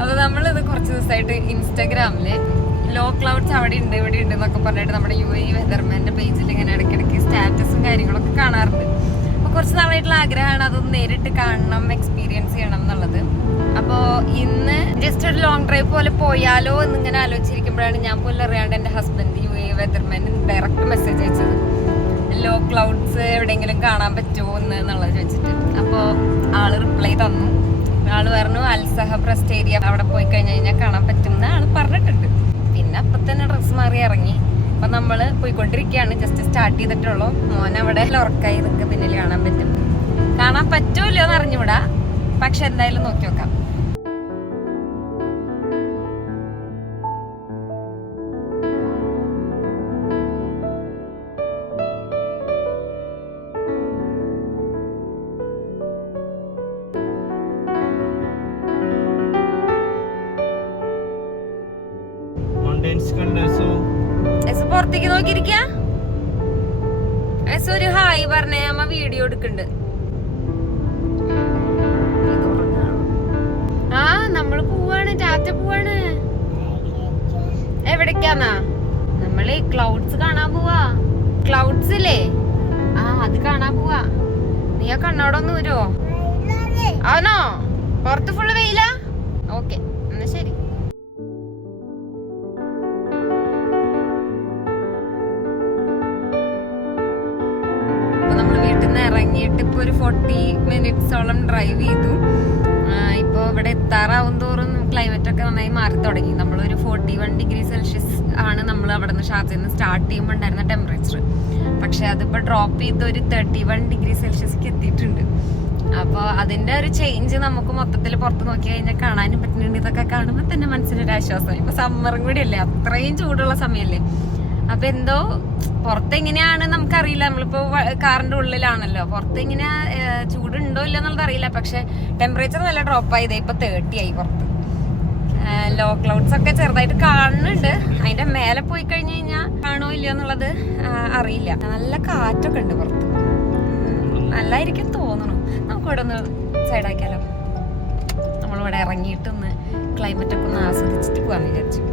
അപ്പൊ നമ്മളിത് കുറച്ച് ദിവസമായിട്ട് ഇൻസ്റ്റാഗ്രാമില് ലോ ക്ലൗഡ്സ് അവിടെ ഉണ്ട് ഇവിടെ ഉണ്ട് എന്നൊക്കെ പറഞ്ഞിട്ട് നമ്മുടെ UAE വെതർമാന്റെ പേജിൽ ഇങ്ങനെ ഇടയ്ക്കിടയ്ക്ക് സ്റ്റാറ്റസും കാര്യങ്ങളൊക്കെ കാണാറുണ്ട്. അപ്പൊ കുറച്ച് നാളായിട്ടുള്ള ആഗ്രഹമാണ് അതൊന്ന് നേരിട്ട് കാണണം, എക്സ്പീരിയൻസ് ചെയ്യണം എന്നുള്ളത്. അപ്പോൾ ഇന്ന് ജസ്റ്റ് ഒരു ലോങ് ഡ്രൈവ് പോലെ പോയാലോ എന്നിങ്ങനെ ആലോചിച്ചിരിക്കുമ്പോഴാണ് ഞാൻ പോലും അറിയാണ്ട് എൻ്റെ husband UAE weatherman direct message അയച്ചത്, ലോ ക്ലൗഡ്സ് എവിടെയെങ്കിലും കാണാൻ പറ്റുമോ എന്നുള്ളത് ചോദിച്ചിട്ട്. അപ്പോൾ ആള് റിപ്ലൈ തന്നു. ആള് പറഞ്ഞു അൽസഹബ് റെസ്റ്റ് ഏരിയ അവിടെ പോയി കഴിഞ്ഞാൽ കാണാൻ പറ്റും എന്ന് ആള് പറഞ്ഞിട്ടുണ്ട്. പിന്നെ അപ്പം തന്നെ ഡ്രസ്സ് മാറി ഇറങ്ങി. അപ്പം നമ്മൾ പോയിക്കൊണ്ടിരിക്കുകയാണ്. ജസ്റ്റ് സ്റ്റാർട്ട് ചെയ്തിട്ടുള്ളൂ. മോൻ അവിടെ ഉറക്കായി ഇതൊക്കെ പിന്നിൽ കാണാൻ പറ്റും. കാണാൻ പറ്റുമല്ലോ എന്ന് അറിഞ്ഞൂടാ, പക്ഷെ എന്തായാലും നോക്കി നോക്കാം. പുറത്തേക്ക് നോക്കിയിരിക്ക. ഒരു ഹായ് പറഞ്ഞേ, അമ്മ വീഡിയോ എടുക്കണ്ട്. ആ നമ്മള് പോവാണ്, ടാറ്റ പോവാണ്. എവിടേക്കാന്നാ? നമ്മള് ക്ലൗഡ്സ് കാണാൻ പോവാ. ക്ലൗഡ്സ് ഇല്ലേ, ആ അത് കാണാൻ പോവാ. നീ ആ കണ്ണോടൊന്ന് വരുവോ? ആണോ? പുറത്ത് ഫുള്ള് വെയില? ഓക്കെ, എന്നാ ശരി. ഇറങ്ങിയിട്ട് ഇപ്പോൾ ഒരു 40 മിനിറ്റ്സോളം ഡ്രൈവ് ചെയ്തു. ഇപ്പോൾ ഇവിടെ എത്താറാവും തോറും ക്ലൈമറ്റ് ഒക്കെ നന്നായി മാറി തുടങ്ങി. നമ്മളൊരു 41 ഡിഗ്രി സെൽഷ്യസ് ആണ് നമ്മൾ അവിടെ നിന്ന് ഷാർജയിൽ നിന്ന് സ്റ്റാർട്ട് ചെയ്യുമ്പോൾ ഉണ്ടായിരുന്ന ടെമ്പറേച്ചർ. പക്ഷെ അതിപ്പോൾ ഡ്രോപ്പ് ചെയ്ത് ഒരു 31 ഡിഗ്രി സെൽഷ്യസ്ക്ക് എത്തിയിട്ടുണ്ട്. അപ്പോൾ അതിൻ്റെ ഒരു ചേഞ്ച് നമുക്ക് മൊത്തത്തിൽ പുറത്ത് നോക്കി കഴിഞ്ഞാൽ കാണാനും പറ്റുന്നുണ്ട്. ഇതൊക്കെ കാണുമ്പോൾ തന്നെ മനസ്സിനൊരു ആശ്വാസം. ഇപ്പോൾ സമ്മറും കൂടി അല്ലേ, അത്രയും ചൂടുള്ള സമയമല്ലേ. അപ്പൊ എന്തോ പുറത്തെങ്ങനെയാണ് നമുക്കറിയില്ല. നമ്മളിപ്പോ കാറിന്റെ ഉള്ളിലാണല്ലോ, പുറത്തെങ്ങനെയാ ചൂടുണ്ടോ ഇല്ല എന്നുള്ളത് അറിയില്ല. പക്ഷെ ടെമ്പറേച്ചർ നല്ല ഡ്രോപ്പ് ആയത്. ഇപ്പൊ 30 ആയി പുറത്ത്. ലോ ക്ലൗഡ്സ് ഒക്കെ ചെറുതായിട്ട് കാണുന്നുണ്ട്. അതിന്റെ മേലെ പോയി കഴിഞ്ഞു കഴിഞ്ഞാൽ കാണോ ഇല്ലയോ എന്നുള്ളത് അറിയില്ല. നല്ല കാറ്റൊക്കെ ഉണ്ട് പുറത്ത്. നല്ലായിരിക്കും തോന്നുന്നു. നമുക്ക് ഇവിടെ ഒന്ന് സൈഡാക്കിയാലോ. നമ്മളിവിടെ ഇറങ്ങിയിട്ടൊന്ന് ക്ലൈമറ്റ് ഒക്കെ ഒന്ന് ആസ്വദിച്ചിട്ട് പോകാന്ന് വിചാരിച്ചു.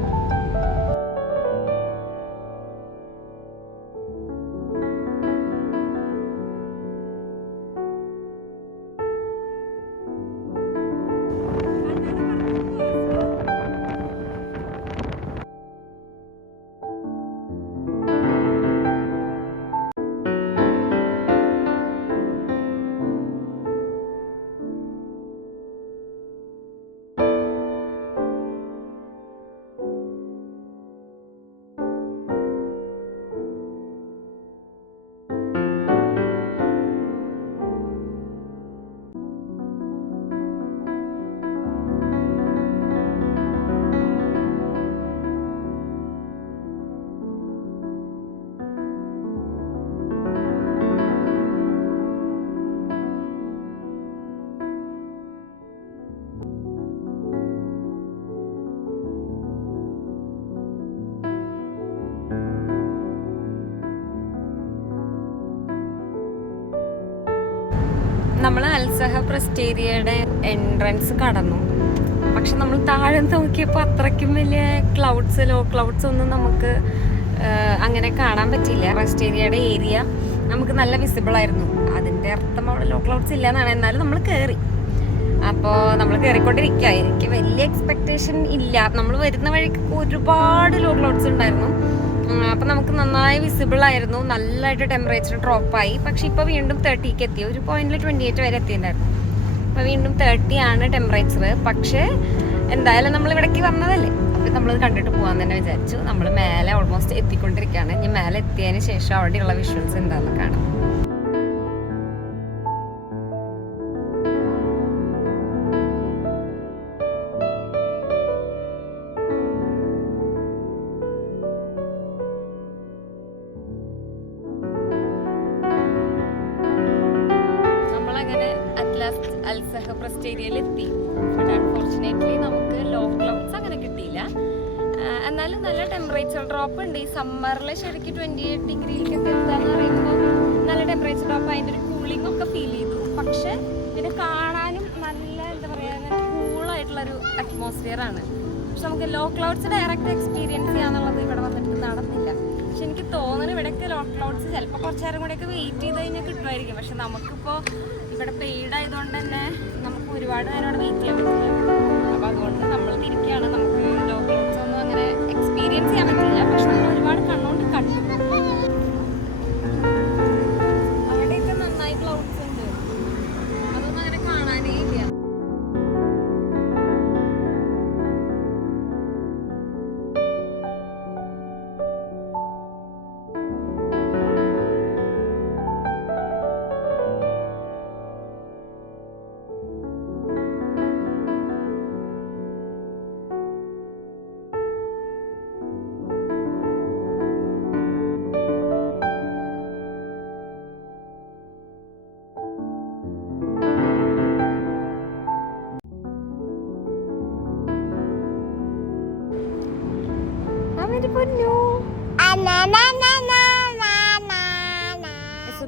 നമ്മൾ അൽസഹബ് റെസ്റ്റ് ഏരിയയുടെ എൻട്രൻസ് കടന്നു. പക്ഷെ നമ്മൾ താഴെ നോക്കിയപ്പോൾ അത്രയ്ക്കും വലിയ ലോ ക്ലൗഡ്സ് ഒന്നും നമുക്ക് അങ്ങനെ കാണാൻ പറ്റിയില്ല. റെസ്റ്റ് ഏരിയയുടെ ഏരിയ നമുക്ക് നല്ല വിസിബിൾ ആയിരുന്നു. അതിൻ്റെ അർത്ഥം അവിടെ ലോ ക്ലൗഡ്സ് ഇല്ല എന്നാണ്. എന്നാലും നമ്മൾ കയറി. അപ്പോൾ നമ്മൾ കയറിക്കൊണ്ടിരിക്കുക. എനിക്ക് വലിയ എക്സ്പെക്റ്റേഷൻ ഇല്ല. നമ്മൾ വരുന്ന വഴിക്ക് ഒരുപാട് ലോ ക്ലൗഡ്സ് ഉണ്ടായിരുന്നു. അപ്പം നമുക്ക് നന്നായി വിസിബിൾ ആയിരുന്നു. നല്ലതായിട്ട് ടെമ്പറേച്ചർ ഡ്രോപ്പായി. പക്ഷെ ഇപ്പോൾ വീണ്ടും 30ക്ക് എത്തി. ഒരു പോയിന്റിൽ 28 വരെ എത്തിയിട്ടുണ്ടായിരുന്നു. അപ്പോൾ വീണ്ടും 30 ആണ് ടെമ്പറേച്ചർ. പക്ഷേ എന്തായാലും നമ്മൾ ഇവിടേക്ക് വന്നതല്ലേ, അപ്പം നമ്മൾ കണ്ടിട്ട് പോകാൻ തന്നെ വിചാരിച്ചു. നമ്മൾ മേലെ ഓൾമോസ്റ്റ് എത്തിക്കൊണ്ടിരിക്കുകയാണ്. ഇനി മേലെ എത്തിയതിന് ശേഷം അവിടെയുള്ള വിഷ്വൽസ് എന്താണെന്ന് കാണാം. അൽസഹബ് റെസ്റ്റ് ഏരിയയിൽ എത്തി. ബട്ട് അൺഫോർച്ചുനേറ്റ്ലി നമുക്ക് ലോ ക്ലൗഡ്സ് അങ്ങനെ കിട്ടിയില്ല. എന്നാലും നല്ല ടെമ്പറേച്ചർ ഡ്രോപ്പ് ഉണ്ട്. ഈ സമ്മറിൽ ശരിക്കും 28 ഡിഗ്രിയിലേക്കൊക്കെ എത്താന്ന് പറയുമ്പോൾ നല്ല ടെമ്പറേച്ചർ ഡ്രോപ്പ്, അതിൻ്റെ ഒരു കൂളിംഗ് ഒക്കെ ഫീൽ ചെയ്തു. പക്ഷെ പിന്നെ കാണാനും നല്ല എന്താ പറയുക, കൂളായിട്ടുള്ളൊരു അറ്റ്മോസ്ഫിയർ ആണ്. പക്ഷെ നമുക്ക് ലോ ക്ലൗഡ്സ് ഡയറക്റ്റ് എക്സ്പീരിയൻസ് ചെയ്യാന്നുള്ളത് ഇവിടെ വന്നിട്ട് നടന്നില്ല. പക്ഷെ എനിക്ക് തോന്നുന്നു ഇവിടെയൊക്കെ ലോ ക്ലൗഡ്സ് ചിലപ്പോൾ കുറച്ച് നേരം കൂടെയൊക്കെ വെയിറ്റ് ചെയ്ത് കഴിഞ്ഞാൽ കിട്ടുമായിരിക്കും. പക്ഷെ നമുക്കിപ്പോൾ ഇവിടെ പെയ്ഡ് ആയതുകൊണ്ട് തന്നെ നമുക്ക് ഒരുപാട് നേരം അവിടെ വെയിറ്റ് ചെയ്യാൻ പറ്റില്ല. അപ്പോൾ അതുകൊണ്ട് നമ്മൾ തിരിക്കുകയാണ്. നമുക്ക് ലോ ക്ലൗഡ്സ് ഒന്നും അങ്ങനെ എക്സ്പീരിയൻസ് ചെയ്യാൻ പറ്റില്ല. പക്ഷെ നമ്മൾ ഒരുപാട് കണ്ണുകൊണ്ട് കണ്ടു. അവിടെയൊക്കെ നന്നായി ക്ലൗഡ്സ് ഉണ്ട്, അതൊന്നും അങ്ങനെ കാണാനേ ഇല്ല.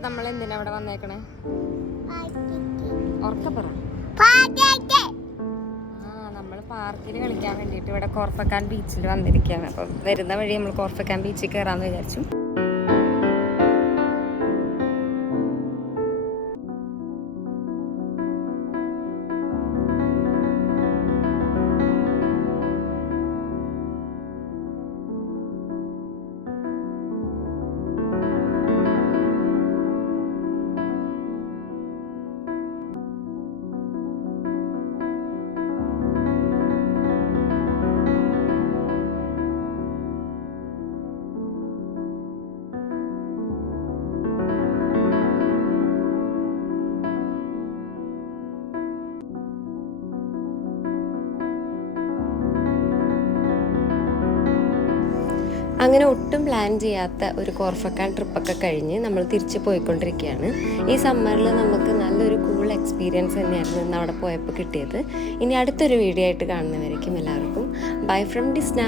നമ്മൾ എന്തിനാ അവിടെ വന്നേക്കണേ? ഉറക്കപ്പുറ നമ്മൾ പാർക്കിൽ കളിക്കാൻ വേണ്ടിയിട്ട് ഇവിടെ കോർഫക്കാൻ ബീച്ചിൽ വന്നിരിക്കുകയാണ്. അപ്പം വരുന്ന വഴി നമ്മൾ കോർഫക്കാൻ ബീച്ചിൽ കയറാമെന്ന് വിചാരിച്ചു. അങ്ങനെ ഒട്ടും പ്ലാൻ ചെയ്യാത്ത ഒരു കോർഫക്കാൻ ട്രിപ്പൊക്കെ കഴിഞ്ഞ് നമ്മൾ തിരിച്ച് പോയിക്കൊണ്ടിരിക്കുകയാണ്. ഈ സമ്മറിൽ നമുക്ക് നല്ലൊരു കൂൾ എക്സ്പീരിയൻസ് തന്നെയായിരുന്നു ഇന്ന് അവിടെ പോയപ്പോൾ കിട്ടിയത്. ഇനി അടുത്തൊരു വീഡിയോ ആയിട്ട് കാണുന്നവരേക്കും എല്ലാവർക്കും ബൈ ഫ്രം ഡിസ്ന.